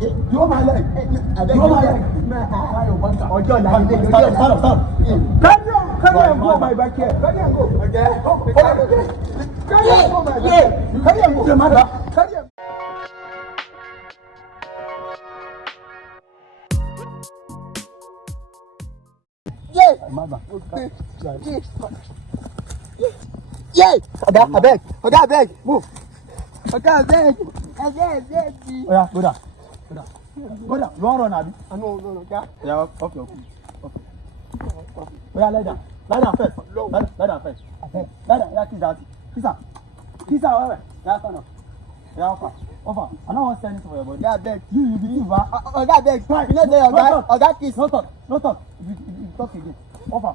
You want my leg? You want my leg? Ojo na ile. Stop. Carry on, go my back here. Carry on, go. Okay. Carry on, go my back here. Carry on, go. Carry on. Yeah. Oga, beg. Move. Oga, beg. Oya, go down. Run, Abi. No, yeah. Yeah, okay. Oya, lie down first. Lie down first. Yeah, kiss her, alright. Yeah, stand up. Yeah, offer. I don't want to say anything for your body. Yeah, beg. You believe, Oga, beg. You know say Oga kiss. No talk. If you talk again. Offer.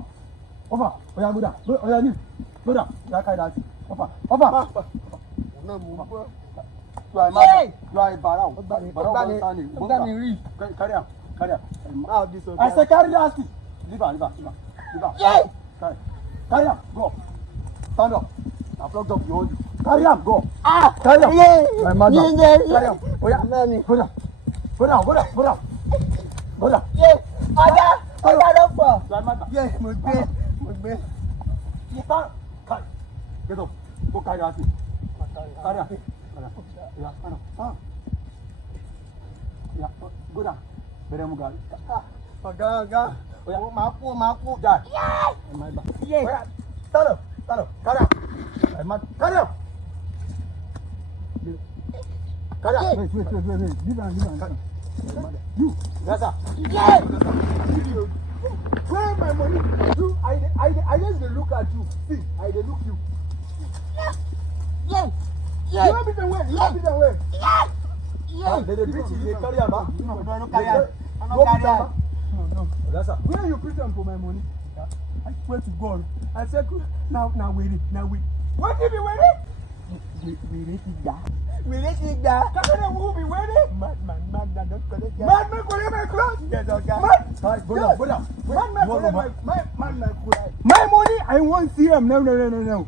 Oya, go down. Oya, leave. Go down. Yeah, carry that. Offer. No move. You are a barrow. Carry on. I say carry that stick. Leave her. Carry on. Go. Stand up. I plugged up your own. Carry on. Go. Carry on. My mother. Carry on. Oh yeah. Go down. Yeah. Oga, don't fall. My mother. Yeah. Must be. Stand. Carry. Get up. Go carry that stick. Carry on. Yeah, go down. Better move, guys. Oga. Oh, Mapu, Dad. Yeah. Stand up. Carry on. Carry on. Wait. Leave on. You. Yes, sir. Yeah. Where my money? You. I just look at you. See, I look you. Yeah. You have been away. Yeah. The bitch is carry her back. No, carry her. No. That's it. Where you pretend for my money? I swear to God. I said, now wait. What did you wait? We let it down. Can't you move me waiting? Madman, don't collect that. Madman, collect my clothes. Yes, okay. Go down. Madman, my money, I won't see him. No.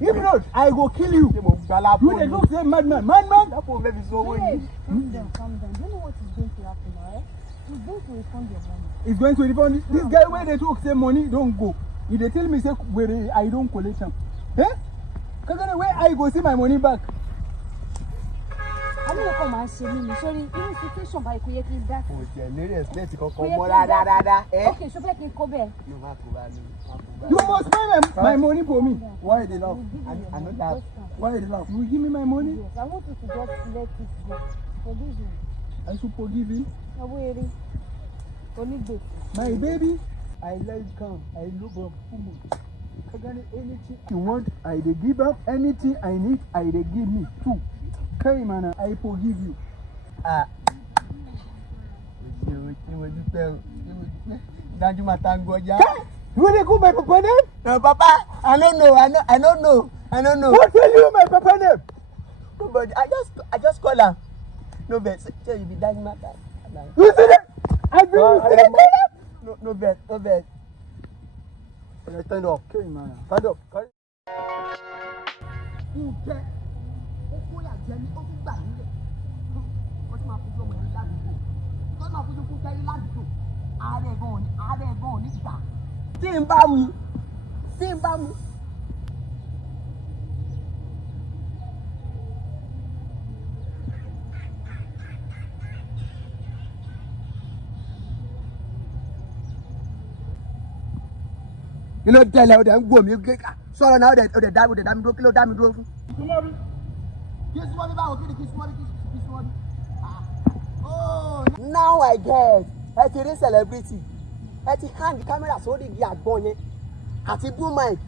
If not, I will kill you. You don't say madman. That will make me so worried. Calm down. Do you know what is going to happen, right? He's going to refund your money. He's going to refund this guy where they took say money, don't go. If they tell me say where I don't collect them. Because where I go see my money back. I don't come and say me. Sorry, in this situation, by Kuya is that. Okay, so let me go back. You must pay my money for me. Why they laugh? I know that. Why they laugh? You give me my money? Yes, I want you to just let it go. Forgive me. I should forgive him. My baby, I let it come. I look up. Anything you want, I they give up. Anything I need, I they give me too. Okay, man, I forgive you. You want to call my papa name? No, Papa, I don't know. What tell you my papa name? No, but I just call her. No, bet. Tell you be dying matter. You see that? I do. No bet. Stand up. Okay, man. Stand up. Simbamu. You know, tell her that go me. So now that the dam do kilo dam do. Oh, now I guess. It's a celebrity. It's hand camera so they get born. At the blue mic.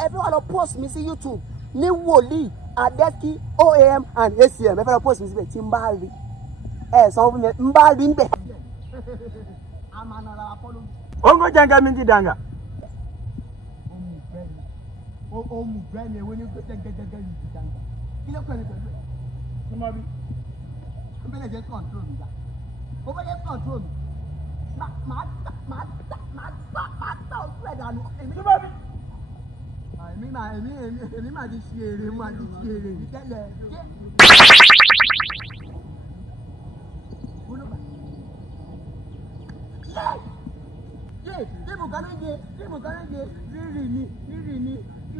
Everyone post me see YouTube. Ni Woli, Adeski, OAM and ACM. Everyone post me see Timbari. Some of them Mbari mbe. I'm another follow. Ongo janga mingi danga. Omu brand when you go janga. Kilo kweli. Somebody. I'm gonna just control me. Over here control me. My Fíìmù kan ló jẹ rírì ni kí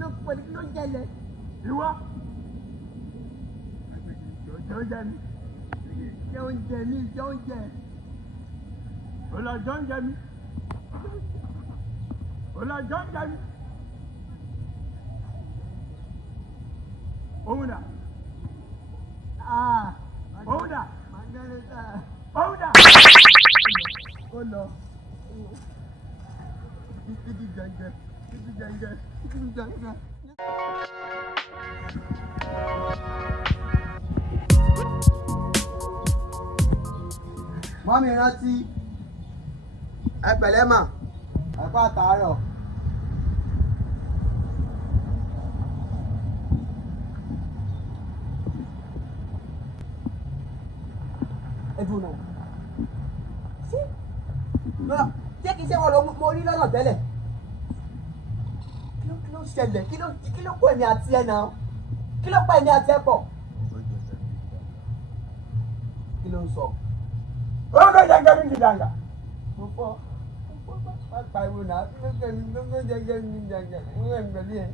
ló pẹ̀lú kí ló jẹlẹ̀. Ìwọ. Oúnjẹ mi. Jẹ oúnjẹ mi jẹ oúnjẹ. Olọ́jọ́ oúnjẹ mi. Olọ́jọ́ oúnjẹ mi. Òun dà. Òun dà. Òun dà. Ó lọ. Títí jẹjẹ. Mọ́mí rántí ẹ pẹ̀lẹ́ mà ẹ kú àtàárọ̀. Ẹ dùn náà. Ṣé kìí ṣe wọn lọ mo rí lọ́nà tẹ́lẹ̀? Kí ló ṣẹlẹ̀? Kí ló kó èmi àti ẹ náà? Kí ló pa èmi àti ẹ pọ̀? Kí ló ń sọ? Ó ń gbé jẹjẹ mi jìdàngà. Mo fọ́ má pariwo náà kí ló kẹ́ mi gbogbo jẹjẹ mi jẹjẹ ń rẹ̀ ń gbẹ̀lẹ́ ẹ̀.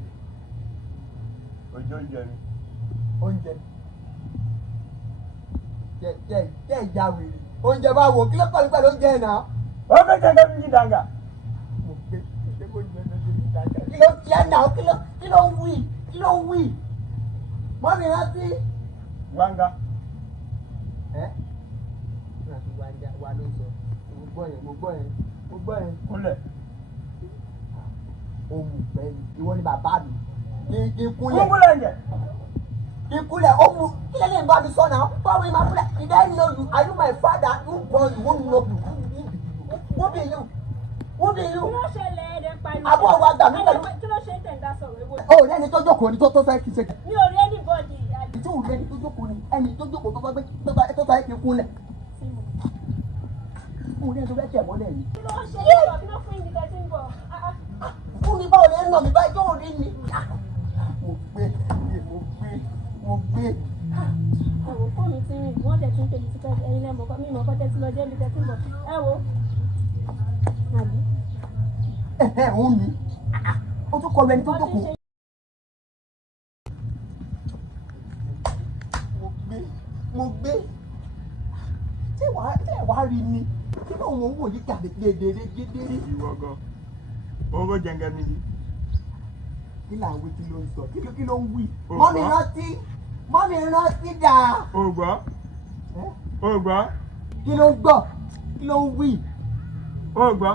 Ojú oúnjẹ mi. Oúnjẹ jẹ́ ìjà wèrè. Oúnjẹ bá wò kí ló kọ́ mi pẹ̀lú oúnjẹ náà? Ó ń gbé jẹjẹ mi jìdàngà. Mo gbé kó jẹ jẹjẹ mi jìdàngà. Kí ló tiẹ̀ náà? Kí ló ń wí? Mọ́mí rántí. Wanga. Wà ló sọ. Mo gbọ́ yẹn. Kúnlẹ̀. Ohun ìgbẹ́ni. Ìwọ ni bàbá mi. Kúnlẹ̀ ǹjẹ́. Ìkúlẹ̀ ohun kí lè bá mi sọ náà? Báwo ni màá kúlẹ̀? Did I know you? Are you my father? You born you won't know you. Who be you? Kí ló ṣẹlẹ̀ ẹ̀rẹ̀ pariwo? Àbọ̀ wa gbà mí pẹ̀lú. Kí ló ṣe ń tẹ̀ ń dá sọ̀rọ̀ ewo? O ò lẹ́ni tó jókòó ni tó fẹ́ kí n ṣe. Mi ò rí anybody. Ìjọ ò lẹ́ni tó jókòó ni ẹni tó jókòó tó fẹ́ kí n kúnlẹ̀. O ò lẹ́ni tó fẹ́ tẹ̀ mọ́lẹ̀ yìí. Kí ló ṣe é sọ? Kí ló fún ìdíkẹ́ tí ń bọ̀? Fún mi báwo lè ń nà mí báyìí tó ò rí mi. Mo gbé. Ẹ̀wò fóònù ti rìn, wọ́n tẹ̀ tí ń tẹ̀lé títẹ̀ ẹ̀yin lẹ́mọ̀ kọ́ mímọ̀ kọ́ tẹ́tí lọ jẹ́ ibi tẹ́tí ń bọ̀. Ẹ wo. Òun ni. O tún kọ ẹni tó jókòó. Mo gbé. Ṣé wàá rí ni? Kí ló ń wò yí kàdé gédéré? Ìwọ gan. Owó jẹjẹ mi ni. Kí là ń wí kí ló ń sọ? Kí ló ń wí? Ògbọ́. Mọ́mí rántí dà. Ògbọ́. Kí ló ń gbọ́? Kí ló ń wí? Ògbọ́.